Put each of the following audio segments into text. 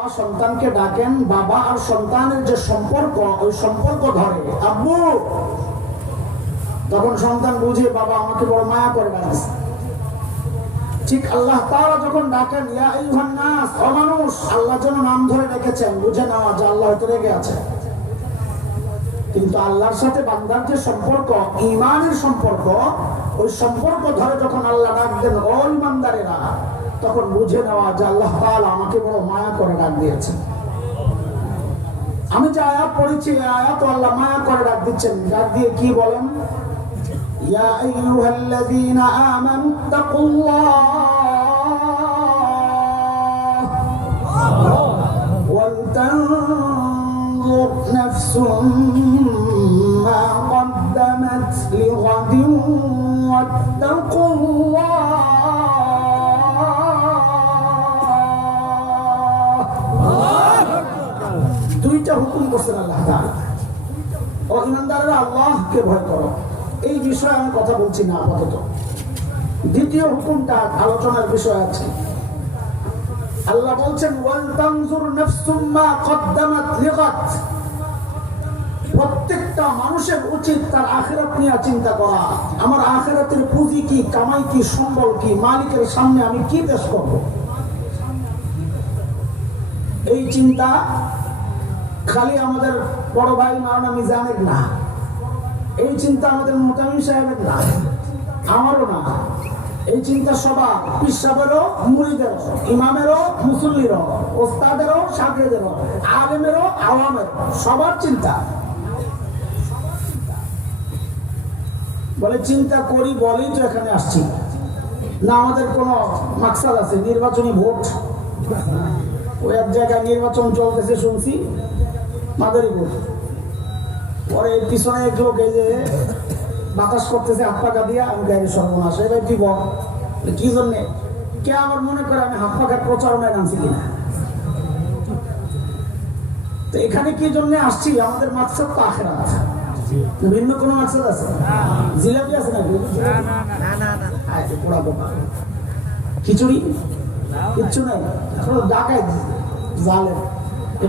বাবা সন্তানকে ডাকেন, বাবা আর সন্তানের যে সম্পর্ক, ওই সম্পর্ক ধরে আব্বু, তখন সন্তান বুঝে বাবা আমাকে বড় মায়া করে ডাকছে। ঠিক আল্লাহ তাআলা যখন ডাকেন ইয়া আইয়ুহান নাস, ও মানুষ, আল্লাহ যেন নাম ধরে ডেকেছেন, বুঝে নেওয়া যে আল্লাহ হয়তো রেগে আছে। কিন্তু আল্লাহর সাথে বান্দার যে সম্পর্ক, ঈমানের সম্পর্ক, ওই সম্পর্ক ধরে যখন আল্লাহ ডাক দেন ও ঈমানদারেরা, তখন বুঝে নেওয়া যে আল্লাহ তাআলা আমাকে বড় মায়া করে ডাক দিয়েছেন। আমি যে আয়াত পড়েছি, এই আয়াত আল্লাহ মায়া করে ডাক দিচ্ছেন। ডাক দিয়ে কি বলেন? ইয়া আইয়ুহাল্লাযীনা আমানু তাকুল্লাহ ওয়াল তানজুর নাফসুম মা কদ্দামাত লিগাদিন ওয়াত্তাকুল্লাহ। দুইটা হুকুম করছেন আল্লাহ তাআলা। ও ঈমানদাররা, আল্লাহকে ভয় করো। এই বিষয়ে আমি কথা বলছি না আপাতত। দ্বিতীয় হুকুমটা আলোচনার বিষয় আছে। আল্লাহ বলছেন ওয়াল তানজুর নাফসুম মা কদ্দামাত লিগাদ। প্রত্যেকটা মানুষের উচিত তার আখিরাত নিয়ে চিন্তা করা। আমার আখিরাতের পুঁজি কি, কামাই কি, সম্বল কি, মালিকের সামনে আমি কি পেশ করব। এই চিন্তা খালি আমাদের বড় ভাই মাওলানা মিজানের না, এই চিন্তা আমাদের মুতামিম সাহেবের না, আমারও না। এই চিন্তা সবার, পীর সাহেবেরও, মুরিদেরও, ইমামেরও, মুসল্লিরও, ওস্তাদেরও, শাগরেদেরও, আলেমেরও, আওয়ামেরও, সবার চিন্তা। বলে চিন্তা করি বলেই তো এখানে আসছি না। আমাদের কোনো মাকসাদ আছে, নির্বাচনী ভোট। ওই এক জায়গায় নির্বাচন চলতেছে শুনছি, মাদারীপুর। পরে পিছনে এক লোক এই যে বাতাস করতেছে হাত পাকা দিয়া, আমি গাড়ি সর্বনাশ। এবার কি বল, কি জন্যে? কে আমার মনে করে আমি হাত পাকার প্রচারণায় নামছি কিনা। তো এখানে কি জন্য আসছি? আমাদের মাকসাদ তো আখিরাত। ভিন্ন কোনো মাকসাদ আছে? জিলাপি আছে নাকি? খিচুড়ি কিচ্ছু নাই। এখন ডাকাই জালে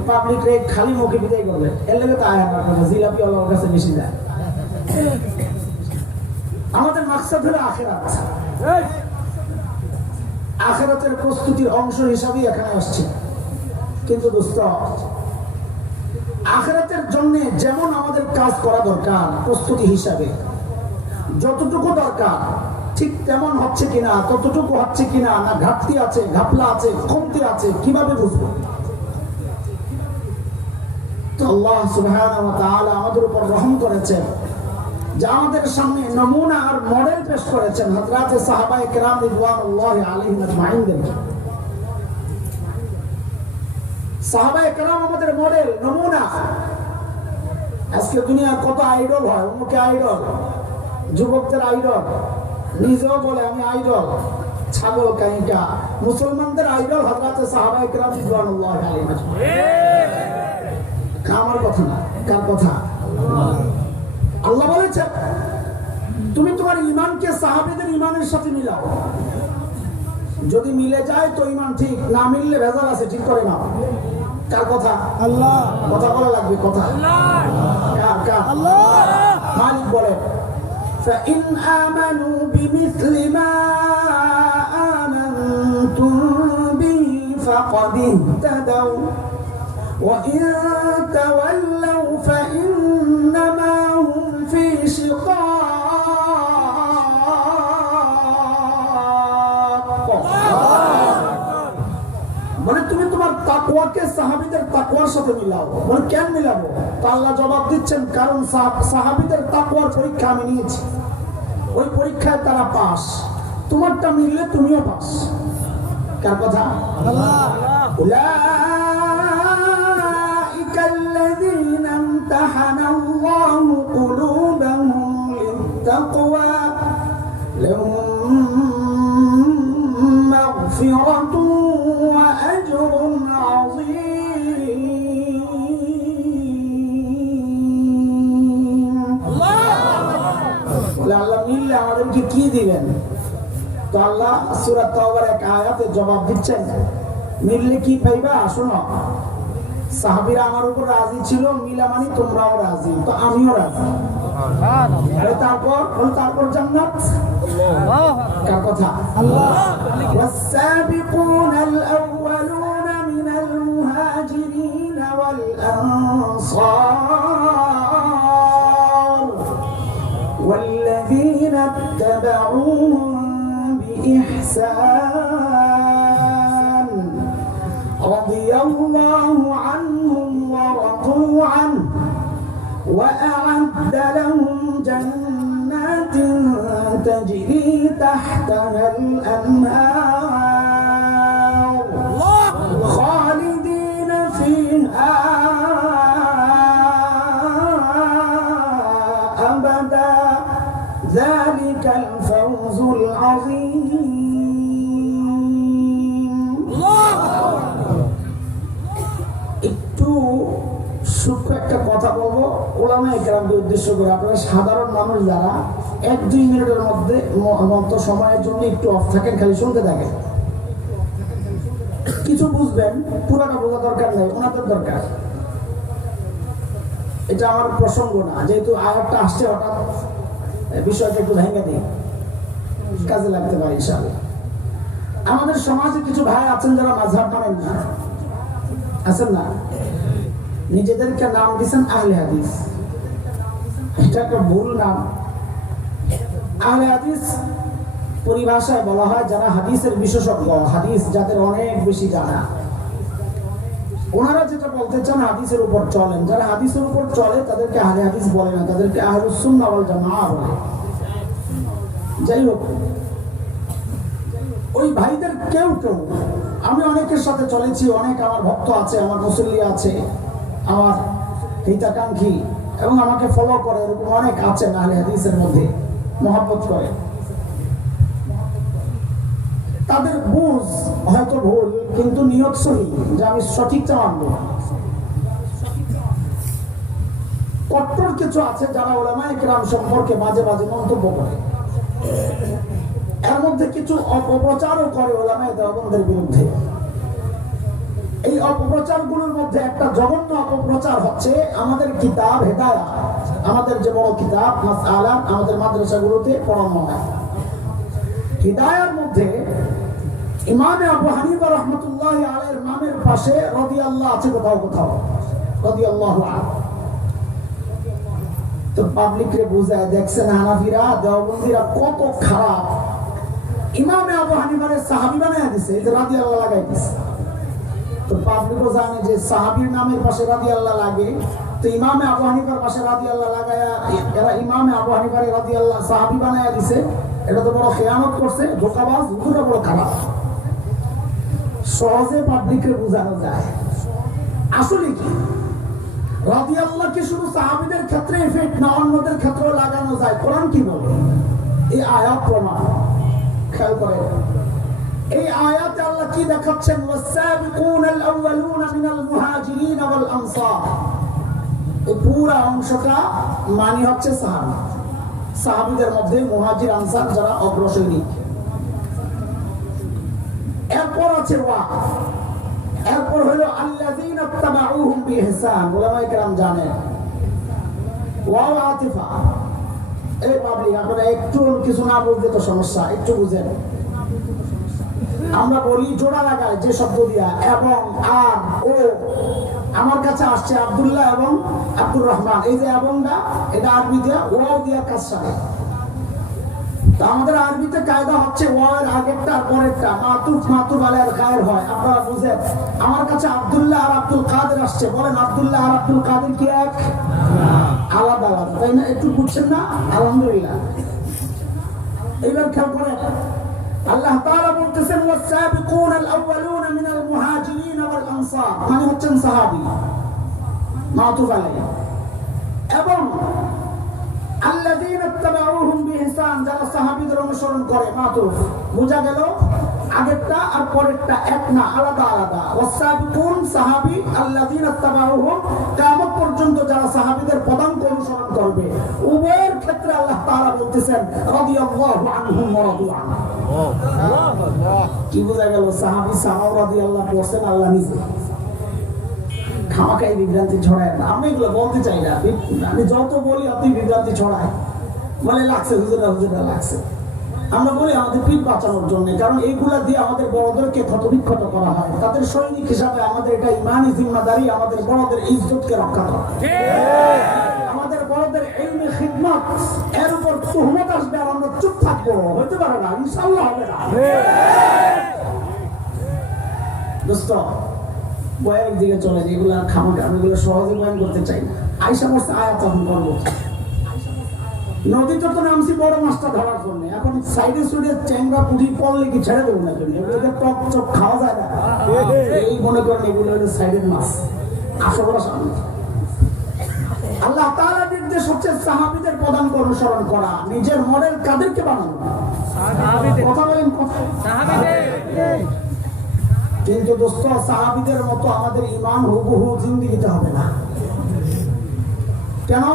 পাবলিক রে খালি মুখে বিদায় করবে। এর লেগে তো আয় না, জিলাপি আল্লাহর কাছে বেশি যায়। আমাদের মাকসাদ হলো আখিরাত। আখিরাতের প্রস্তুতির অংশ হিসাবেই এখানে আসছে। কিন্তু দোস্ত, আখিরাতের জন্য যেমন আমাদের কাজ করা দরকার প্রস্তুতি হিসাবে, যতটুকু দরকার ঠিক তেমন হচ্ছে কিনা, ততটুকু হচ্ছে কিনা, না ঘাটতি আছে, ঘাপলা আছে, কমতি আছে, কিভাবে বুঝবো? তো আল্লাহ সুবহানাহু ওয়া তাআলা আমাদের উপর রহম করেছেন যে আমাদের সামনে নমুনা আর মডেল পেশ করেছেন হযরতে সাহাবায়ে কেরাম রিদওয়ানুল্লাহি আলাইহিম আজমাইন। সাহাবায়ে কেরাম আমাদের মডেল, নমুনা। আজকে দুনিয়ার কত আইডল হয়, অমুকে আইডল, যুবকদের আইডল, নিজেও বলে আমি আইডল, ছাগল কাহিকা। মুসলমানদের আইডল হযরতে সাহাবায়ে কেরাম রিদওয়ানুল্লাহি আলাইহিম আজমাইন। আমার কথা না, কার কথা? আল্লাহ বলেছেন তুমি তোমার ঈমানকে সাহাবীদের ঈমানের সাথে মিলাও। যদি মিলে যায় তো ঈমান ঠিক, না মিললে ভেজাল আছে, ঠিক করে নাও। কার কথা? আল্লাহ। কথা বলা লাগবে, কথা কার? কার? আল্লাহ। মালিক বলে فإن آمنوا بمثل ما آمنتم به فقد اهتدوا وإن تولوا فإنما هم في شقاق। মানে তুমি তোমার তাকওয়াকে সাহাবীদের তাকওয়ার সাথে মিলাও। মানে কেন মিলাবো? আল্লাহ জবাব দিচ্ছেন কারণ সাহাবীদের তাকওয়ার পরীক্ষা আমি নিয়েছি, ওই পরীক্ষায় তারা পাস। তোমারটা মিললে তুমিও পাস। কার কথা? আল্লাহ। الذين امتحن الله قلوبهم للتقوى لهم مغفرة وأجر عظيم। আল্লাহ মিললে আমাদেরকে কি দিবেন? তো আল্লাহ সূরা তাওবার এক আয়াতে জবাব দিচ্ছেন মিললে কি পাইবা? শোনো, সাহাবীরা আমার উপর রাজি ছিল, মিলা মানে তোমরাও রাজি, তো আমিও রাজি। তারপর জান্নাত। কার কথা? আল্লাহ। ওয়াস-সাবিকুনাল আউওয়ালুনা মিনাল মুহাজিরিন ওয়াল আনসার ওয়াল্লাযীনা ইত্তাবা'উহুম বিইহসান রাদিয়াল্লাহু আনহুম ওয়া রাদু আনহু وأعد لهم جنات تجري تحتها الأنهار خالدين فيها أبدا ذلك الفوز العظيم সূক্ষ্ম একটা কথা বলবো ওলামায়ে কেরামকে উদ্দেশ্য করে। আপনারা সাধারণ মানুষ যারা 1-2 মিনিটের মধ্যে সময়ের জন্য একটু অফ থাকেন, খালি শুনতে থাকেন, কিছু বুঝবেন, পুরোটা বোঝা দরকার নেই, ওনাদের দরকার। এটা আমার প্রসঙ্গ না, যেহেতু আয়াতটা আসছে হঠাৎ বিষয়টা একটু ভেঙে দিই, কাজে লাগতে পারে ইনশাআল্লাহ। আমাদের সমাজে কিছু ভাই আছেন যারা মাযহাব মানেন না, আছেন না? নিজেদেরকে নাম দিয়েছেন আহলে হাদিস। এটা একটা ভুল নাম। আহলে হাদিস পরিভাষায় বলা হয় যারা হাদিসের বিশেষজ্ঞ, হাদিস যাদের অনেক বেশি জানা। ওনারা যেটা বলতে চান হাদিসের উপর চলেন, যারা হাদিসের উপর চলে তাদেরকে আহলে হাদিস বলে না, তাদেরকে আহলুস সুন্নাহ ওয়াল জামাআহ বলে। যাই হোক, ওই ভাইদের কেউ আমি অনেকের সাথে চলেছি, অনেক আমার ভক্ত আছে, আমার মুসল্লি আছে, আমার হিতাকাঙ্ক্ষী এবং আমাকে ফলো করে, এরকম অনেক আছে আহলে হাদিসের মধ্যে, মহব্বত করে। তাদের বুঝ হয়তো ভুল, কিন্তু নিয়ত সহি, যে আমি সঠিকটা মানব। কট্টর কিছু আছে যারা উলামায়ে কেরাম সম্পর্কে মাঝে মাঝে মন্তব্য করে, এর মধ্যে কিছু অপপ্রচারও করে উলামায়ে দেওবন্দের বিরুদ্ধে। এই অপপ্রচারগুলোর মধ্যে একটা জঘন্য অপপ্রচার হচ্ছে আমাদের কিতাব হেদায়াত, আমাদের যে বড় কিতাব মাসআলা আমাদের মাদ্রাসাগুলোতে পড়ানো হয়। হিদায়ার মধ্যে ইমাম আবু হানিফা রাহমাতুল্লাহি আলাইহির নামের পাশে রাদিয়াল্লাহু আছে কোথাও কোথাও, রাদিয়াল্লাহু আনহু। তো পাবলিকরে বুঝায় দেখছেন হানাফিরা দেওবন্দিরা কত খারাপ। ইমাম আবু হানিফার সাহাবী বানায় দিয়েছে, এই যে রাদিয়াল্লাহু লাগাই দিয়েছে। তো পাবলিকও জানে যে সাহাবীর নামের পাশে রাদিয়াল্লাহু লাগে, তো ইমামে আবু হানিফার পাশে রাদিয়াল্লাহু লাগায়া এরা ইমামে আবু হানিফার রাদিয়াল্লাহু সাহাবী বানায়া দিয়েছে। এটা তো বড় খেয়ানত করছে, ধোঁকাবাজ, হুজুররা বড় খারাপ। সহজে পাবলিককে বোঝানো যায়। আসলে কি রাদিয়াল্লাহু কি শুধু সাহাবীদের ক্ষেত্রে এফেক্ট না, অন্যদের ক্ষেত্রেও লাগানো যায়? কোরআন কি বলে? এই আয়াত প্রমাণ। খেয়াল করেন, এই আয়াতে আল্লাহ কি দেখাচ্ছেন? ওয়াস-সাবিকুনাল আউওয়ালুনা মিনাল মুহাজিরিন ওয়াল আনসার। এই পুরো অংশটা মানে হচ্ছে সাহাবী, সাহাবীদের মধ্যে মুহাজির আনসার যারা অগ্রসরী। এরপর আছে ওয়া, এরপর হলো আল্লাযীনা ইত্তাবাউহুম বিইহসান। উলামায়ে কেরাম জানেন ওয়া আতিফা। এই পাবলিক আপনারা একটু কিছু না বুঝলে তো সমস্যা, একটু বুঝেন। আমরা বলি জোড়া লাগায় যে শব্দ দিয়া, এবং আর ও, আমার কাছে আসছে আব্দুল্লাহ এবং আব্দুর রহমান, এই যে এবংটা এটা আরবি দিয়া ওয়াও দিয়া কাজ সারে। তো আমাদের আরবিতে কায়দা হচ্ছে ওয়াওয়ের আগেরটা আর পরেরটা মাতুফ আলাইহিল গায়র হয়। আপনারা বুঝেন, আমার কাছে আব্দুল্লাহ আর আব্দুল কাদের আসছে, বলেন আব্দুল্লাহ আর আব্দুল কাদের কি এক? আলাদা আলাদা, তাই না? একটু বুঝছেন না? আলহামদুলিল্লাহ। এইবার খেয়াল করেন, আল্লাহ তাআলা বলতেছেন ওয়াস-সাবিকুনাল আউওয়ালুনা মিনাল মুহাজিরিন ওয়াল আনসার, মানে হচ্ছেন সাহাবী মাতুফ আলাইহি, এবং আল্লাযীনা ইত্তাবাউহুম বিইহসান, যারা সাহাবীদের অনুসরণ করে। মাতুফ বোঝা গেল, আগেরটা আর পরেরটা এক না, আলাদা আলাদা। ওয়াস-সাবিকুন সাহাবী, আল্লাযীনা ইত্তাবাউহুম কিয়ামত পর্যন্ত যারা সাহাবীদের পদাঙ্ক অনুসরণ করবে। উভয়ের ক্ষেত্রে আল্লাহ তাআলা বলতেছেন রাদিয়াল্লাহু আনহুম ওয়া রাদু আনহু। কি বোঝা গেল? সাহাবী সাহাবা রাদিয়াল্লাহু পড়ছেন আল্লাহ নিজে। খামাকাই বিভ্রান্তি ছড়ায় না। আমি এগুলো বলতে চাই না, আমি যত বলি আপনি বিভ্রান্তি ছড়ায়, বলে লাগছে হুজুরা লাগছে। আমরা বলি আমাদের পিঠ বাঁচানোর জন্য, কারণ এইগুলা দিয়ে আমাদের বড়দেরকে ক্ষতবিক্ষত করা হয়। তাদের সৈনিক হিসাবে আমাদের এটা ইমানি জিম্মাদারি, আমাদের বড়দের ইজ্জতকে রক্ষা করা, আমাদের বড়দের ইলমে খিদমত। এর উপর তুহমত আসবে আর আমরা চুপ থাকবো, হইতে পারে না, ইনশাআল্লাহ হবে না। দোস্ত বয়ানের দিকে চলে, যেগুলো খামাকা, আমি এগুলো সহজে বয়ান করতে চাই না। আয়েশা বলছে আয়াত তখন করবো। নদীতে তো নামছি বড় মাছটা ধরার জন্য, এখন সাইডে সুইডে চ্যাংরা পুঁটি পড়লে কি ছেড়ে দেবো না? এগুলোকে টক চক খাওয়া যায় না, এই মনে করেন এগুলো হলো সাইডের মাছ, আসল সামনে। আল্লাহ তাআলার নির্দেশ হচ্ছে সাহাবীদের পদাঙ্ক অনুসরণ করা, নিজের মডেল কাদেরকে বানানো? কথা বলেন, কিন্তু দোস্ত সাহাবীদের মতো আমাদের ঈমান হুবহু জিন্দেগিতে হবে না। কেন?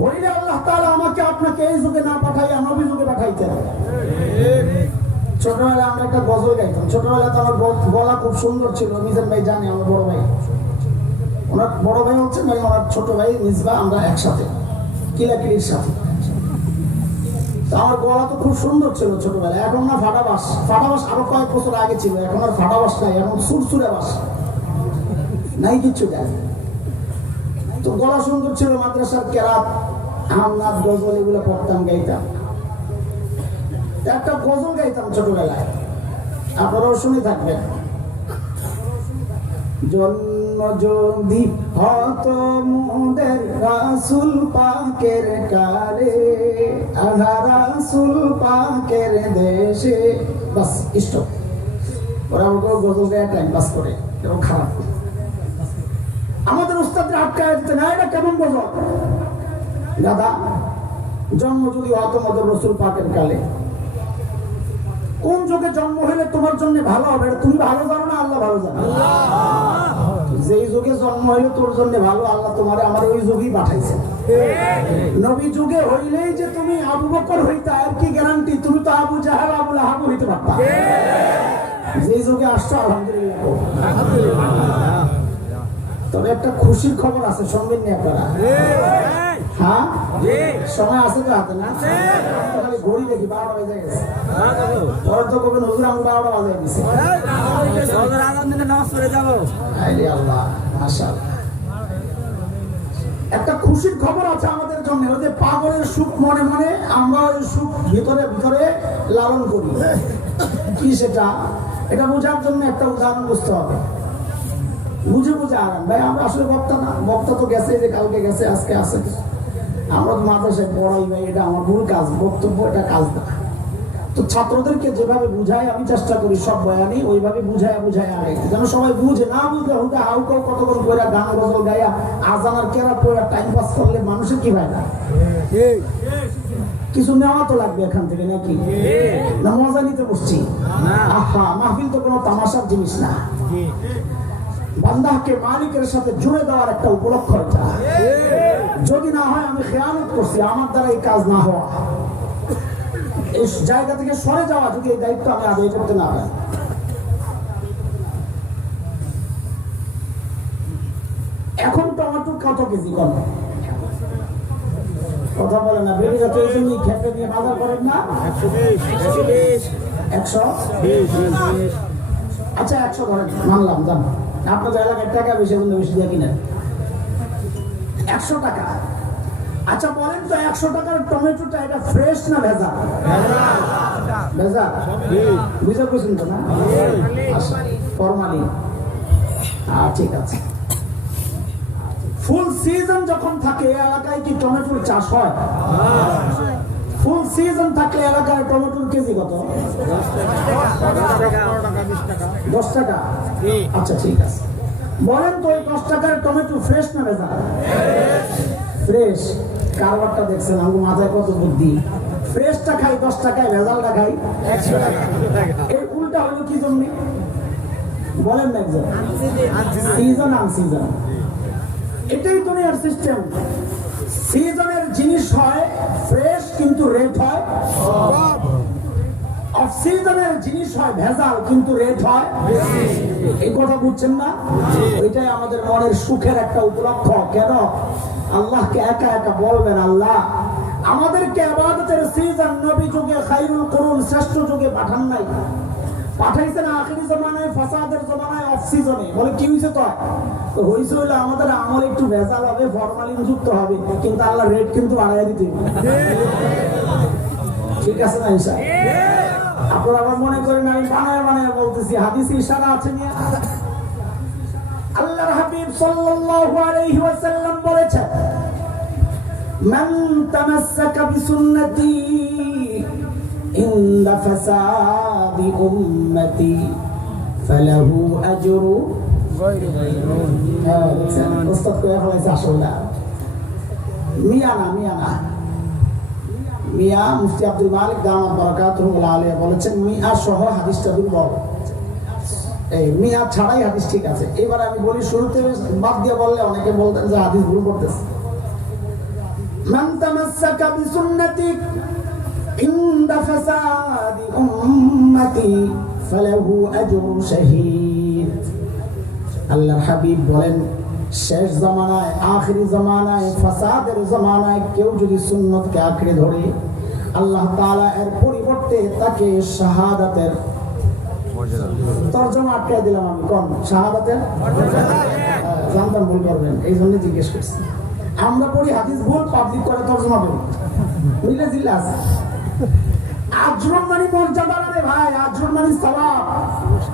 হইলে আল্লাহ তাআলা আমাকে আপনাকে এই যুগে না পাঠাইয়া নবী যুগে পাঠাইতেন। ছোটবেলায় আমরা একটা গজল গাইতাম। ছোটবেলায় তো আমার গলা খুব সুন্দর ছিল, মিজান ভাই জানে, আমার বড় ভাই, ওনার বড় ভাই হচ্ছে মানে ওনার ছোট ভাই মিসবা, আমরা একসাথে কিলাকিলির সাথে। আমার গলা তো খুব সুন্দর ছিল ছোটবেলায়। এখন না ফাটাবাস, ফাটাবাস আরো কয়েক বছর আগে ছিল, এখন আর ফাটাবাস নাই, এখন সুরসুরে বাস নাই, কিচ্ছু দেয়। তো গলা সুন্দর ছিল, মাদ্রাসার কেরাত, আমনাথ, গজল এগুলো পড়তাম, গাইতাম। একটা গজল গাইতাম ছোটবেলায়, আপনারাও শুনে থাকবেন। জন্ম যদি হত মোদের রাসূল পাকের কালে, আহা রাসূল পাকের দেশে, বাস স্টপ। ওরা আমাকে গজল গায়ে টাইম পাস করে এবং খারাপ করে। আমাদের উস্তাদরা আটকায় দিতে না, এটা কেমন গজল? দাদা, জন্ম যদি হত মোদের রাসূল পাকের কালে, কোন যুগে জন্ম হলে তোমার জন্য ভালো হবে তুমি ভালো জানো না আল্লাহ ভালো জানে? যেই যুগে জন্ম হইলে তোর জন্য ভালো, আল্লাহ তোমারে আমার ওই যুগেই পাঠাইছে। নবী যুগে হইলেই যে তুমি আবু বকর হইতা আর কি গ্যারান্টি? তুমি তো আবু জাহেল আবু লাহাব হইতে পারতা। যেই যুগে আসছো আলহামদুলিল্লাহ। তবে একটা খুশির খবর আছে, সঙ্গে নিয়ে আপনারা। হ্যাঁ, সময় আছে তো হাতে? না, ঘড়ি দেখি 12টা বেজে গেছে। পরে তো কবেন হুজুর আমি 12টা বাজাই দিছে। একটা খুশির খবর আছে আমাদের জন্য। ওই যে পাগলের সুখ মনে মনে, আমরা ওই সুখ ভিতরে ভিতরে লালন করি। কি সেটা? এটা বোঝার জন্য একটা উদাহরণ বুঝতে হবে। বুঝে বুঝে আরাম ভাই, আমরা আসলে বক্তা না, বক্তা তো গেছে, যে কালকে গেছে আজকে আছে। আমরা তো মাদ্রাসায় পড়াই ভাই, এটা আমার মূল কাজ, বক্তব্য এটা কাজ না। তো ছাত্রদেরকে যেভাবে বুঝাই আমি চেষ্টা করি সব বয়ানি ওইভাবে বুঝায় আগে, যেন সবাই বুঝে। না বুঝলে হুদা হাউকাও কতক্ষণ করে গান গজল গাইয়া আজানার কেরা পড়া টাইম পাস করলে মানুষের কি হয় না? কিছু নেওয়া তো লাগবে এখান থেকে, নাকি? না মজা নিতে বসছি? আহা, মাহফিল তো কোনো তামাশার জিনিস না। বান্দাকে মালিকের সাথে জুড়ে দেওয়ার একটা উপলক্ষ এটা। যদি না হয় আমি খেয়ানত করছি, আমার দ্বারা এই কাজ না হওয়া, এই জায়গা থেকে সরে যাওয়া, যদি এই দায়িত্ব আমি আদায় করতে না পারি। এখন টমেটো কত কেজি? কথা বলে না, বেড়ে তো এই জন্যই খেতে নিয়ে বাজার করেন না। 120। আচ্ছা 100 ধরেন, মানলাম, জান আপনাদের এলাকায় টাকা বেশি বেশি দিয়ে কিনেন 100 টাকা। আচ্ছা বলেন তো 100 টাকার টমেটোটা এটা ফ্রেশ না ভেজা? ভেজা। বুঝে বুঝুন তো না? ফরমালিন। ঠিক আছে। ফুল সিজন যখন থাকে এলাকায় কি টমেটোর চাষ হয়? ফুল সিজন থাকলে এলাকায় টমেটোর কেজি কত? 10 টাকা। আচ্ছা ঠিক আছে, বলেন তো এই 10 টাকার টমেটো ফ্রেশ না ভেজা? ফ্রেশ। কারবারটা দেখছেন, আমার মাথায় কত বুদ্ধি। ফ্রেশটা খাই 10 টাকায়, ভেজালটা খাই 100 টাকা। এই উল্টা হলো কি জন্য বলেন না? সিজন আনসিজন, এটাই দুনিয়ার সিস্টেম। সিজনের জিনিস হয় ফ্রেশ, কিন্তু রেট হয়। অক্সিজেনের জিনিস হয় ভেজাল, কিন্তু রেট হয় বেশি। এই কথা বুঝছেন না? এটাই আমাদের মনের সুখের একটা উপলক্ষ। কেন আল্লাহকে একা একা বলবেন, আল্লাহ আমাদেরকে ইবাদতের সিজন নবী যুগে খায়রুল কুরুন শ্রেষ্ঠ যুগে পাঠান নাই, পাঠাইছেন আখিরি জামানায়, ফাসাদের জামানায়, অফ সিজনে। বলে কি হইছে? তো হইছে হইলো আমাদের আমল একটু ভেজাল হবে, ফরমালিন যুক্ত হবে, কিন্তু আল্লাহ রেট কিন্তু বাড়াইয়া দিতে। ঠিক আছে না ইনশা? আপনারা আবার মনে করেন আমি বানায় বলতেছি, হাদিসে ইশারা আছে না? আল্লাহর হাবিব সাল্লাল্লাহু আলাইহি ওয়াসাল্লাম বলেছেন, মান তামাসসাকা বিসুন্নতি ইনদা ফাসাদি উম্মতি ফালাহু আজরু গায়রু মামনুন। ওস্তাদ কইয়া ফলাইছে আসলে মিয়া মুফতি আব্দুল মালিক দামাত বারাকাতুহু আলাইহি বলেছেন, মিয়া সহ হাদিসটা দুর্বল। এই মিয়া ছাড়াই হাদিস ঠিক আছে। এবার আমি বলি, শুরুতে বাদ দিয়ে বললে অনেকে বলতেন যে হাদিস ভুল করতেছে। মান তামাসসাকা বিসুন্নতি ইনদা ফাসাদি উম্মতি ফালাহু আজরু শাহীদ। আল্লাহর হাবিব বলেন, শেষ জামানায়, আখিরি জামানায়, ফাসাদের জামানায় কেউ যদি সুন্নতকে আঁকড়ে ধরে, আল্লাহ তাআলা এর পরিবর্তে তাকে শাহাদাতের তরজমা আটকে দিলাম আমি। কোন শাহাদাতের? জানতাম ভুল করবেন, এই জন্য জিজ্ঞেস করছি। আমরা পড়ি হাদিস ভুল, পাবলিক করে তরজমা করি, মিলে জিল্লা আছে। আজরুন মানে মর্যাদা রে ভাই, আজরুন মানে সওয়াব।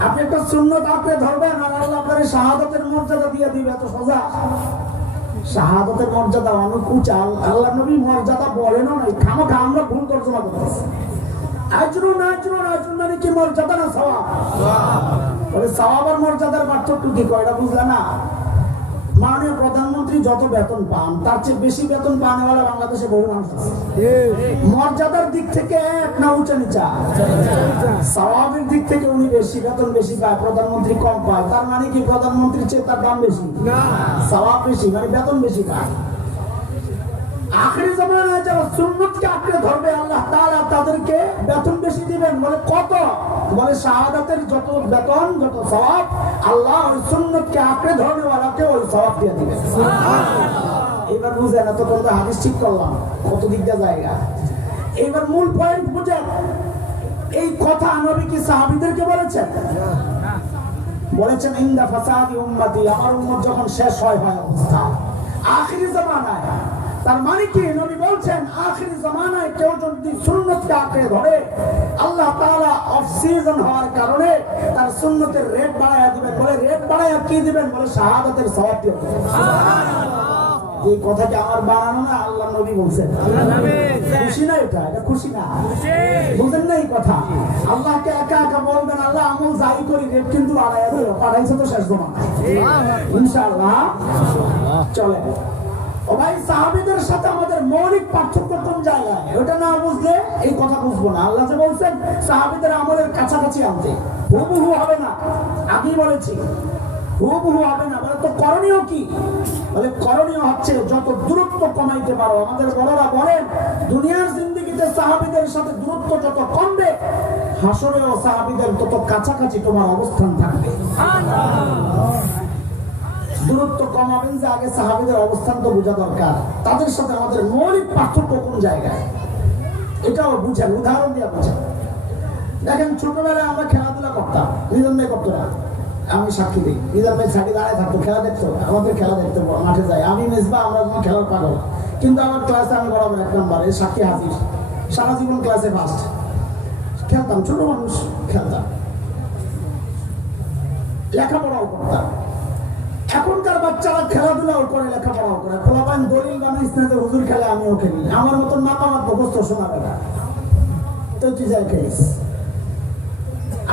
আপনি একটা সুন্নাত আঁকড়ে ধরবেন আর আল্লাহ আপনাকে শাহাদাতের মর্যাদা দিয়ে দিবে, এত সোজা। শাহাদাতের মর্যাদা অনেক উঁচা, আল্লাহ নবী মর্যাদা বলেনও নাই, খামাখা আমরা ভুল তরজমা করতেছি। আজরুন মানে কি? মর্যাদা না সওয়াব? বলে সওয়াব আর মর্যাদার পার্থক্য কি? কয়টা বুঝলে না? মাননীয় প্রধানমন্ত্রী যত বেতন পান, তার চেয়ে বেশি বেতন পাওয়ালা বাংলাদেশে বহু মানুষ আছে। মর্যাদার দিক থেকে এক না উঁচা নিচা? সওয়াবের দিক থেকে উনি বেশি, বেতন বেশি পায়, প্রধানমন্ত্রী কম পায়। তার মানে কি প্রধানমন্ত্রীর চেয়ে তার দাম বেশি? সওয়াব বেশি, মানে বেতন বেশি পায়। আখিরি জামানায় যারা সুন্নতকে আঁকড়ে ধরবে, আল্লাহ তাআলা তাদেরকে বেতন বেশি দিবেন। বলে কত? বলে শাহাদাতের যত বেতন, যত সওয়াব, আল্লাহ ওই সুন্নতকে আঁকড়ে ধরনেওয়ালাকে ওই সওয়াব দিয়ে দিবেন। এবার বুঝেন, এতক্ষণ তো হাদিস ঠিক করলাম, কত দিকটা জায়গা। এবার মূল পয়েন্ট বুঝেন, এই কথা নবী কি সাহাবীদেরকে বলেছেন? বলেছেন ইনদা ফাসাদি উম্মতি, আমার উম্মত যখন শেষ হয় অবস্থা আখিরি জামানায়। তার মানে কি? নবী বলছেন আখিরি জামানায় কেউ যদি সুন্নতকে আঁকড়ে ধরে, আল্লাহ তাআলা অফ সিজন হওয়ার কারণে তার সুন্নতের রেট বাড়ায়া দিবেন। বলে রেট বাড়ায়া কি দিবেন? বলে শাহাদাতের সওয়াব দিবেন। সুবহানাল্লাহ। এই কথাকে আমার বানানো না, আল্লাহ নবী বলছেন। খুশি না? এটা খুশি না? বুঝেন না এই কথা? আল্লাহকে একা একা বলবেন, আল্লাহ আমল যাই করি রেট কিন্তু বাড়ায়া দিও। পাঠাইছে তো শেষ জামানায়, ইনশাআল্লাহ। চলে ও ভাই, সাহাবীদের সাথে আমাদের মৌলিক পার্থক্য কোন জায়গায়? ওটা না বুঝলে এই কথা বুঝবো না। আল্লাহ যে বলছেন সাহাবীদের আমলের কাছাকাছি আনতে, হুবহু হবে না। আগেই বলেছি হুবহু হবে না। বলে তো করণীয় কি? বলে করণীয় হচ্ছে যত দূরত্ব কমাইতে পারো। আমাদের বড়রা বলেন, দুনিয়ার জিন্দেগিতে সাহাবীদের সাথে দূরত্ব যত কমবে, হাসরেও সাহাবীদের তত কাছাকাছি তোমার অবস্থান থাকবে। দূরত্ব কমাবেন যে আগে সাহাবীদের অবস্থান তো বোঝা দরকার। তাদের সাথে আমাদের মৌলিক পার্থক্য কোন জায়গায়, এটাও বুঝেন। উদাহরণ দিয়ে বুঝেন। দেখেন, ছোটবেলায় আমরা খেলাধুলা করতাম, নিজাম ভাই করতো না, আমি সাক্ষী দিই। নিজাম ভাই সাক্ষী দাঁড়ায় থাকতো, খেলা দেখতো, আমাদের খেলা দেখতে মাঠে যাই। আমি মেজবা, আমরা কোনো খেলার পাগল, কিন্তু আমার ক্লাসে আমি বরাবর 1 নম্বর, এই সাক্ষী হাজির। সারা জীবন ক্লাসে ফার্স্ট। খেলতাম, ছোট মানুষ খেলতাম, লেখাপড়াও করতাম। এখনকার বাচ্চারা খেলাধুলাও করে, লেখাপড়াও করে। পোলাপান দলিল বানাইস না যে হুজুর খেলে আমিও খেলি, আমার মতন মাতামাত মুখস্থ শোনাবে না, তো তুই যাই খেলিস।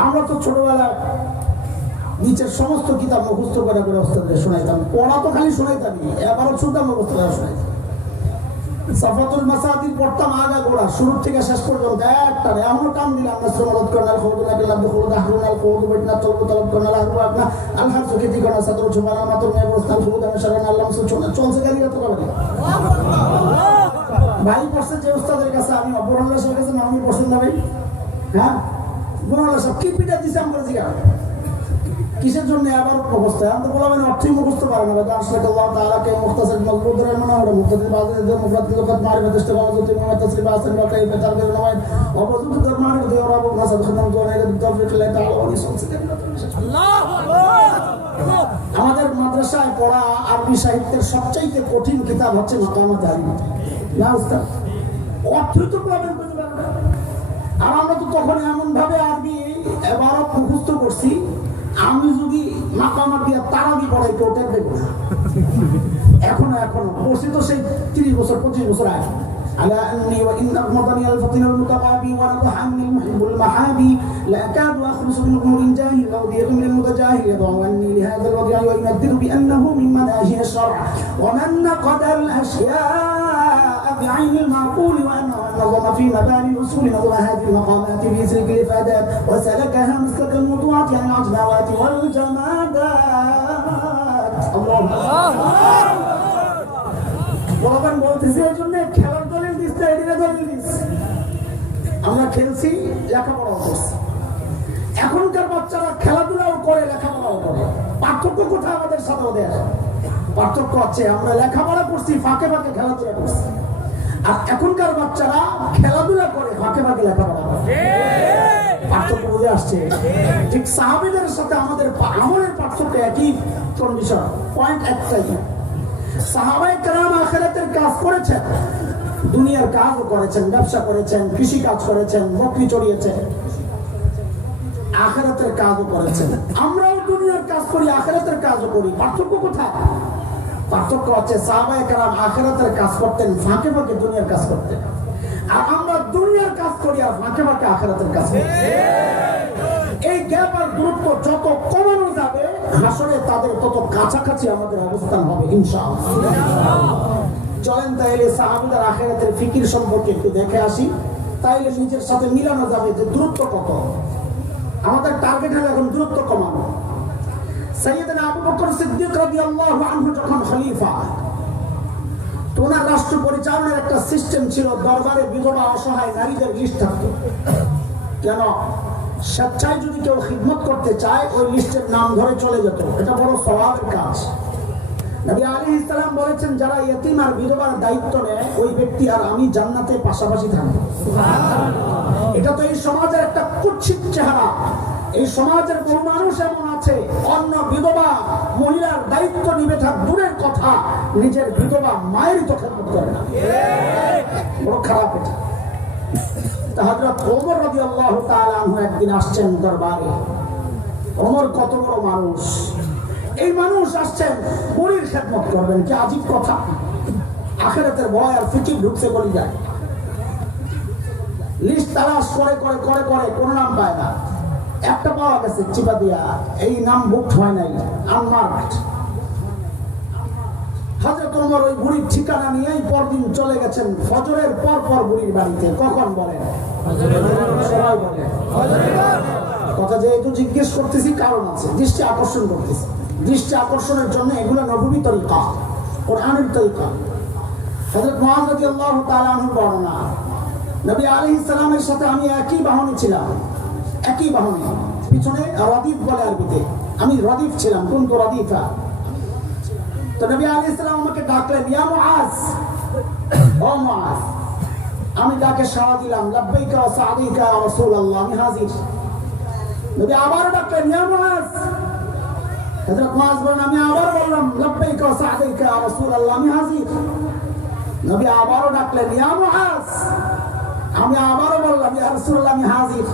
আমরা তো ছোটবেলা নিচের সমস্ত কিতাব মুখস্থ করে করে ওস্তাদকে শোনাইতাম। পড়া তো খালি শোনাইতামই, এবারও শুনতাম মুখস্থ করে শোনাইতাম। সাফাতুল মাসাদির পড়তাম আগা গোড়া, শুরু থেকে শেষ পর্যন্ত একটানে। এমন টান দিলাম না সুরমত করনাল খৌদুল আবিল্লাহ খুলুদ আহরুনাল খৌদু বাইতনা তলব তলব করনাল আহরু আপনা আলহার সুকিতি করনা সাদর সুবহানাল মাতুল মে বস্তাল খুলুদ আমি শরণ আল্লাহ সুচনা চলছে গালি কত করে ভাই পড়ছে যে উস্তাদের কাছে। আমি অপরাহ্নের কাছে আমি পছন্দ ভাই, হ্যাঁ বলা সব কি পিঠা দিছে আমরা জিজ্ঞাসা কিসের জন্য আবার অবস্থা আমি বললাম অর্থই মুখস্থ পারে না আসলে আল্লাহ তাআলাকে মুখতাসার মজবুত রাখনা ওরা মুখতাসার বাজে যে মুফরাদ লোকাত মারিফাত ইস্তেফাদ যে মুতাসরিফ আসেন বা কাই বেতার বের নয় অবজুদ দরমান যে ওরা বলনা সব খতম করে এর তৌফিক আল্লাহ তাআলা ওই সংসদে আল্লাহু আকবার আমাদের মাদ্রাসায় পড়া আরবি সাহিত্যের সবচেয়ে কঠিন কিতাব হচ্ছে মাকামাত আলী না উস্তাদ অর্থই তো প্রবলেম বুঝতে পারে না আর আমরা তো তখন এমন ভাবে আরবি এবারও মুখস্থ করছি আমি যদি মাকামাত দিয়া তারাবি পড়াই কেউ টের দেব না এখনো পড়ছি তো সেই 30 বছর 25 বছর আগে على أني وإن أغمضني الفطن المتقابي ونضحني المحب المحابي لا أكاد أخلص من أمور جاهل أو ضيق من المتجاهل يدعو أني لهذا الوضع ويندر بأنه من مناهج الشرع ومن نقد الأشياء بعين المعقول وأنه نظم في مباني الأصول نظم هذه المقامات في سلك الإفادات وسلكها مسلك الموضوعات عن الأجنوات والجمادات الله বলবেন বলতেছি এই জন্য খেলার দলিল দিচ্ছে এদিকে দলিল দিচ্ছে আমরা খেলছি লেখাপড়াও করছি এখনকার বাচ্চারা খেলাধুলাও করে লেখাপড়াও করে পার্থক্য কোথায় আমাদের সাথে ওদের পার্থক্য আছে আমরা লেখাপড়া করছি ফাঁকে ফাঁকে খেলাধুলা করছি আর এখনকার বাচ্চারা খেলাধুলা করে ফাঁকে ফাঁকে লেখাপড়া করে পার্থক্য বুঝে আসছে ঠিক সাহাবীদের সাথে আমাদের আমলের পার্থক্য একই কন্ডিশন পয়েন্ট একটাই সাহাবায়ে কেরাম আখিরাতের কাজ করেছেন দুনিয়ার কাজও করেছেন ব্যবসা করেছেন কৃষি কাজ করেছেন বকরি চড়িয়েছেন আখিরাতের কাজও করেছেন আমরাও দুনিয়ার কাজ করি আখিরাতের কাজও করি পার্থক্য কোথায় পার্থক্য হচ্ছে সাহাবায়ে কেরাম আখিরাতের কাজ করতেন ফাঁকে ফাঁকে দুনিয়ার কাজ করতেন আর আমরা দুনিয়ার কাজ করি আর ফাঁকে ফাঁকে আখিরাতের কাজ করি এই গ্যাপ আর দূরত্ব যত কমানো যাবে হাসরে তাদের তত কাছাকাছি আমাদের অবস্থান হবে ইনশাআল্লাহ চলেন তাইলে সাহাবীদের আখিরাতের ফিকির সম্পর্কে একটু দেখে আসি তাইলে নিজের সাথে মিলানো যাবে যে দূরত্ব কত আমাদের টার্গেট হলো এখন দূরত্ব কমানো সাইয়েদনা আবু বকর সিদ্দিক রাদিয়াল্লাহু আনহু যখন খলিফা তো ওনার রাষ্ট্র পরিচালনার একটা সিস্টেম ছিল দরবারে বিধবা অসহায় নারীদের লিস্ট থাকতো কেন স্বেচ্ছায় যদি কেউ খিদমত করতে চায় ওই লিস্টের নাম ধরে চলে যেত এটা বড় সওয়াবের কাজ নবী আলাইহিস সালাম বলেছেন যারা ইতিম আর বিধবার দায়িত্ব নেয় ওই ব্যক্তি আর আমি জান্নাতে পাশাপাশি থাকবো সুবহানাল্লাহ এটা তো এই সমাজের একটা কুৎসিত চেহারা এই সমাজের বহু মানুষ এমন আছে অন্য বিধবা মহিলার দায়িত্ব নিবে থাক দূরের কথা নিজের বিধবা মায়েরই তো খেদমত করে না বড় খারাপ এটা হযরত ওমর রাদিয়াল্লাহু তাআলা আনহু একদিন আসছেন দরবারে ওমর কত বড় মানুষ এই মানুষ আসছেন বুড়ির খেদমত করবেন কি আজীব কথা আখিরাতের ভয় আর ফিকির ঢুকছে বলি যায় লিস্ট তালাশ করে করে করে করে কোন নাম পায় না একটা পাওয়া গেছে চিপা দিয়া এই নাম বুক হয় নাই আনমার্কড হযরত ওমর ওই বুড়ির ঠিকানা নিয়ে পরদিন চলে গেছেন ফজরের পর পর বুড়ির বাড়িতে কখন বলেন সবাই বলে কথা যেহেতু জিজ্ঞেস করতেছি কারণ আছে দৃষ্টি আকর্ষণ করতেছি দৃষ্টি আকর্ষণের জন্য এগুলো নববী তরিকা কোরআনের তরিকা হযরত মুআয রাদিয়াল্লাহু তাআলা আনহু বর্ণনা নবী আলাইহিস সালামের সাথে আমি একই বাহনে ছিলাম একই বাহনে পিছনে রদিফ বলে আরবিতে আমি রদিফ ছিলাম কুনতু রদিফা তো নবী আলাইহিস সালাম আমাকে ডাকলেন ইয়া মুআজ ও মুআজ আমি তাকে সাড়া দিলাম লাব্বাইকা ওয়া সা'দাইকা ইয়া রাসূলুল্লাহ আমি হাজির নবী আবার ডাকলেন ইয়া মুআজ হযরত মুআজ বলেন আমি আবার বললাম লাব্বাইকা ওয়া সা'দাইকা ইয়া রাসূলুল্লাহ আমি হাজির নবী আবারও ডাকলেন ইয়া মুআজ আমি আবারও বললাম ইয়া রাসূলুল্লাহ আমি হাজির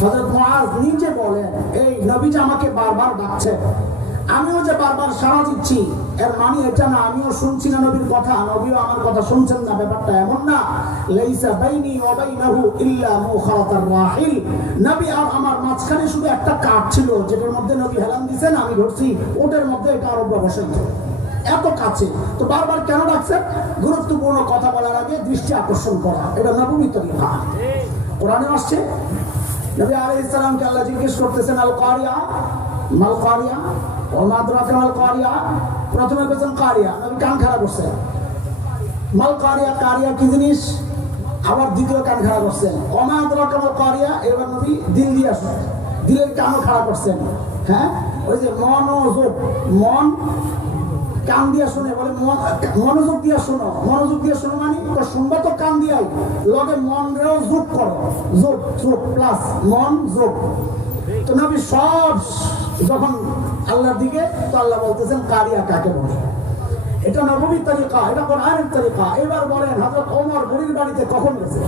হযরত মুআজ নিজে বলেন এই নবী যে আমাকে বারবার ডাকছে আমিও যে বারবার সাড়া দিচ্ছি এর মানে এটা না আমিও শুনছি না নবীর কথা নবীও আমার কথা শুনছেন না ব্যাপারটা এমন না লাইসা বাইনি ওয়া বাইনাহু ইল্লা মুখারাতার রাহিল নবী আর আমার মাঝখানে শুধু একটা কাঠ ছিল যেটার মধ্যে নবী হেলান দিয়েছেন আমি ধরছি ওটার মধ্যে এটা আরো বসাইত এত কাছে তো বারবার কেন ডাকছেন গুরুত্বপূর্ণ কথা বলার আগে দৃষ্টি আকর্ষণ করা এটা নববী তরিকা কোরআনে আসছে নবী আলাইহিস সালামকে আল্লাহ জিজ্ঞেস করতেছেন আল কারিয়া মাল কারিয়া ও মাদ্রাকা মাল কারিয়া প্রথমে বলেছেন কারিয়া নবী কান খারাপ করছে মাল কারিয়া কারিয়া কি জিনিস আবার দ্বিতীয় কান খাড়া করছেন, অমায়াদুল কামাল কারিয়া, এবার নবী দিল দিয়ে আসুন, দিলের কানও খাড়া করছেন। হ্যাঁ, ওই যে মনোযোগ, মন কান দিয়া শুনে, বলে মনোযোগ দিয়া শোনো, মনোযোগ দিয়ে শোনো মানে শুনবা তো কান দিয়াই, লগে মনরেও যোগ করো, যোগ যোগ প্লাস মন যোগ। তো নবী সব যখন আল্লাহর দিকে, তো আল্লাহ বলতেছেন কারিয়া কাকে বলে। এটা নববীর তরিকা, এটা কোরআনের তরিকা। এবার বলেন হযরত ওমর বুড়ির বাড়িতে কখন গেছে?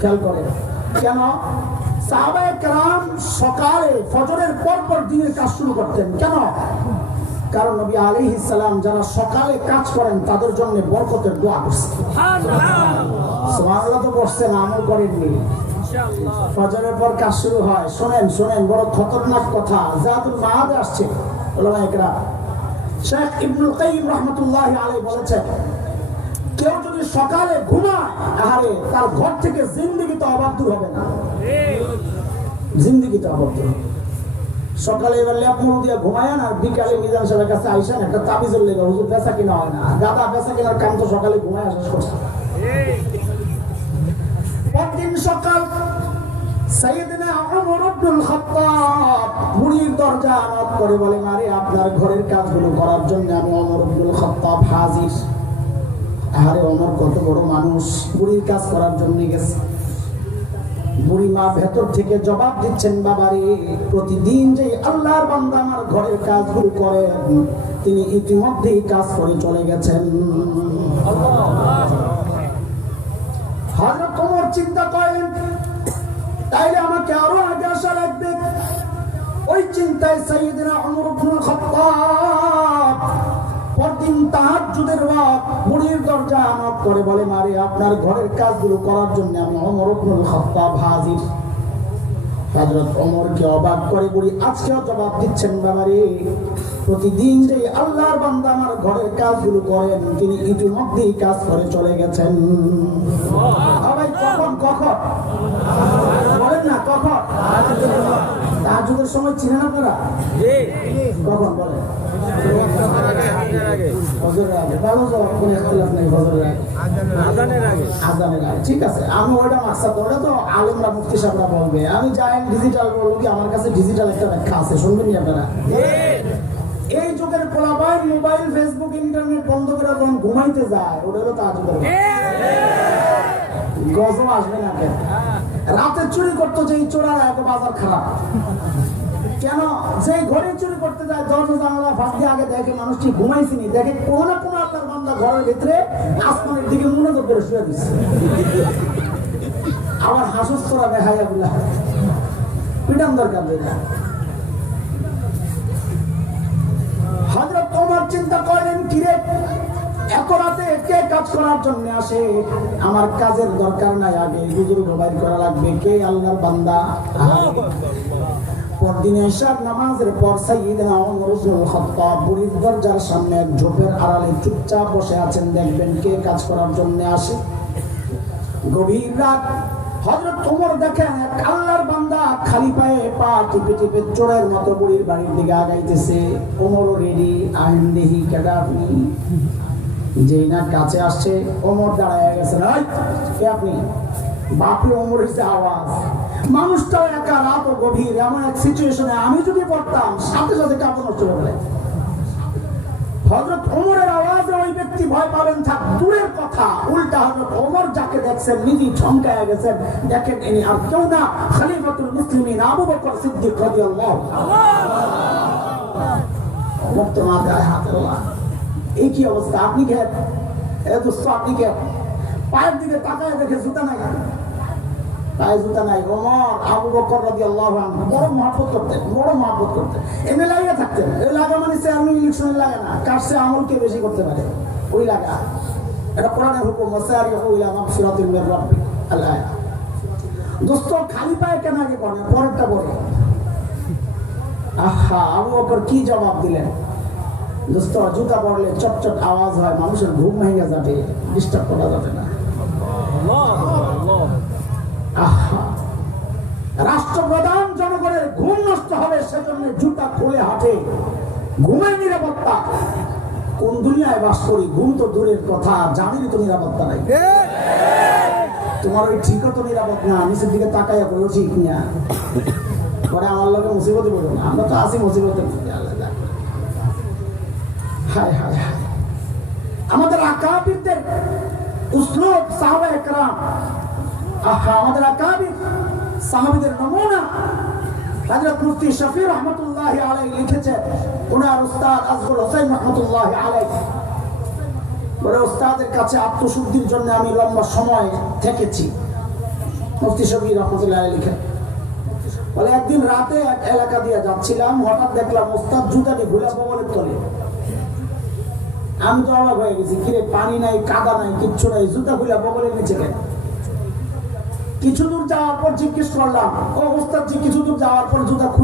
খেয়াল করেন কেন? সাহাবায়ে কেরাম সকালে ফজরের পর দিনের কাজ শুরু করতেন। কেন? কারণ নবী আলাইহিস সালাম যারা সকালে কাজ করেন তাদের জন্য বরকতের দোয়া করছেন। সুবহানাল্লাহ। তো করছেন, আমল করেননি। ফজরের পর কাজ শুরু হয়। শোনেন শোনেন, বড় খতরনাক কথা, জাদুল মাআদে আসছে। উলামায়ে কেরাম শেখ ইবনুল কাইয়িম রাহমাতুল্লাহি আলাইহি বলেছেন, কেউ যদি সকালে ঘুমায়, আরে তার ঘর থেকে জিন্দেগিতে অভাব দূর হবে না, জিন্দেগিতে অভাব দূর হবে। সকালে এবার ল্যাপ মুড় দিয়ে ঘুমায়েন, আর বিকালে মিজান সাহেবের কাছে আইসেন একটা তাবিজের লেগে, হুজুর বেচা কিনা হয় না। গাদা বেচা কেনার কাম তো সকালে ঘুমায় শেষ করছে। পরদিন সকাল সাইয়েদনা ওমর ইবনুল খাত্তাব বুড়ির দরজা নক করে বলে, মারে আপনার ঘরের কাজগুলো করার জন্য আমি ওমর ইবনুল খাত্তাব হাজির। আরে ওমর কত বড় মানুষ, বুড়ির কাজ করার জন্য গেছে। বুড়ি মা ভেতর থেকে জবাব দিচ্ছেন, বাবারে প্রতিদিন যে আল্লাহর বান্দা আমার ঘরের কাজগুলো করে, তিনি ইতিমধ্যেই কাজ করে চলে গেছেন। হযরত ওমর চিন্তা করেন, তাইলে আমাকে আরো আগে আসা লাগবে। ওই চিন্তায় সাইয়েদনা ওমর ইবনুল খাত্তাব পরদিন তাহাজ্জুদের ওয়াক্ত বুড়ির দরজা নক করে বলে, মারে আপনার ঘরের কাজগুলো করার জন্য আমি ওমর ইবনুল খাত্তাব হাজির। হযরত ওমরকে অবাক করে বুড়ি আজকেও জবাব দিচ্ছেন, বাবারে প্রতিদিন যে আল্লাহর বান্দা আমার ঘরের কাজগুলো করেন, তিনি ইতিমধ্যেই কাজ করে চলে গেছেন। ভাই কখন কখন বলেন না, কখন? তাহাজ্জুদের সময় চিনেন আপনারা? কখন বলেন? ঠিক আছে, আমি ওইটা মাকসাদ, ওটা তো আলেমরা মুফতি সাহেবরা বলবে। আমি যাই ডিজিটাল বলবো কি, আমার কাছে ডিজিটাল একটা ব্যাখ্যা আছে, শুনবেন আপনারা? এই যুগের পোলাপান মোবাইল, ফেসবুক, ইন্টারনেট বন্ধ করে যখন ঘুমাইতে যায়, ওটা হলো তাহাজ্জুদের গজব। আসবে না কেন? রাতে চুরি করতো যে চোরারা, এত বাজার খারাপ কেন? যে ঘরে চুরি করতে যায়, দরজা জানালা ফাঁক দিয়ে আগে দেখে মানুষটি ঘুমাইছিনি, দেখে কোনো না কোনো আপনার বান্দা ঘরের ভিতরে আসমানের দিকে মনোযোগ করে শুয়ে দিচ্ছে। আবার হাসুস তোরা বেহাইয়া গুলা পিটান দরকার দেয় না। হযরত ওমর চিন্তা করেন, কিরে এত রাতে কে কাজ করার জন্য আসে? আমার কাজের দরকার নাই, আগে বুজুর্গ বাইর করা লাগবে। কে? আল্লাহর বান্দা। পরদিন ইশার নামাজের পর সাইয়েদনা ওমর ইবনুল খাত্তাব বুড়ির দরজার সামনে ঝোপের আড়ালে চুপচাপ বসে আছেন। দেখবেন কে কাজ করার জন্য আসে। গভীর রাত, হযরত ওমর দেখেন এক আল্লাহর বান্দা খালি পায়ে পা টিপে টিপে চোরের মতো বুড়ির বাড়ির দিকে আগাইতেছে। ওমরও রেডি, আইন দেহি কেডা আপনি? যেই না কাছে আসছে, ওমর দাঁড়ায় গেছেন। কে আপনি? বাপরে ওমরের যে আওয়াজ, মানুষটাও একা, রাত ও গভীর, এমন এক সিচুয়েশনে আমি যদি পড়তাম সাথে সাথে কাঁপন চলে গেলে। হযরত ওমরের আওয়াজে ওই ব্যক্তি ভয় পাবেন থাক দূরের কথা, উল্টা হযরত ওমর যাকে দেখছেন নিজেই চমকায় গেছেন। দেখেন ইনি আর কেউ না, খলিফাতুল মুসলিমিন আবু বকর সিদ্দিক রাদিয়াল্লাহু আনহু। এই কি অবস্থা? আপনি কে? দোস্ত আপনি কে? পায়ের দিকে তাকায় দেখে জুতা নাই, পায়ে জুতা নাই। ওমর আবু বকর রাদিয়াল্লাহু আনহু বড় মহব্বত করতেন, বড় মহব্বত করতেন। এমনি লাগিয়ে থাকতেন। এই লাগা মানে চেয়ারম্যান ইলেকশনে লাগে না, কারসে আমলকে বেশি করতে পারে ওই লাগা। এটা কোরআনের হুকুম, ওয়াসারিউ ইলা মাগফিরাতিন মির রাব্বিক আল-আয়া। দোস্ত খালি পায়ে কেন আগে পড়ে, পরেরটা পড়ে? আহা, আবু বকর কি জবাব দিলেন? দোস্ত জুতা পড়লে চটচট আওয়াজ হয়, মানুষের ঘুম ভেঙে যাবে, ডিস্টার্ব করা যাবে না। রাষ্ট্রপ্রধান জনগণের ঘুম নষ্ট হবে, সেজন্য জুতা খুলে হাঁটে, ঘুমের নিরাপত্তা। কোন দুনিয়ায় বাস করি? ঘুম তো দূরের কথা, জানির তো নিরাপত্তা নাই। তোমার ওই ঠিকও তো নিরাপদ না, নিচের দিকে তাকাইয়া বলো ঠিক নিয়া পরে আমার লোকে মুসিবতে বলবো না, আমরা তো আসি মুসিবতে। হায় হায় হায়, আমাদের আকাবিরদের উসলুব সাহাবায়ে কেরাম, আমাদের আকাবির সাহাবীদের নমুনা হযরত মুফতি শফি রহমাতুল্লাহি আলাইহি লিখেছে, ওনার উস্তাদ আজগর হোসেন রহমাতুল্লাহি আলাইহি বলে, উস্তাদের কাছে আত্মশুদ্ধির জন্য আমি লম্বা সময় থেকেছি। মুফতি শফি রহমাতুল্লাহি আলাইহি লিখেন, বলে একদিন রাতে এক এলাকা দিয়ে যাচ্ছিলাম, হঠাৎ দেখলাম উস্তাদ জুতা দিয়ে ঘুরে বগলের তলে। আমি তো অবাক হয়ে গেছি, কিরে পানি নাই, কাদা নাই, কিচ্ছু নাই, জুতা খুলে বগলের নিচে কেন? কিছু দূর যাওয়ার পর জিজ্ঞেস করলাম, ও উস্তাদ জি কিছু দূর যাওয়ার পর জুতা খুলে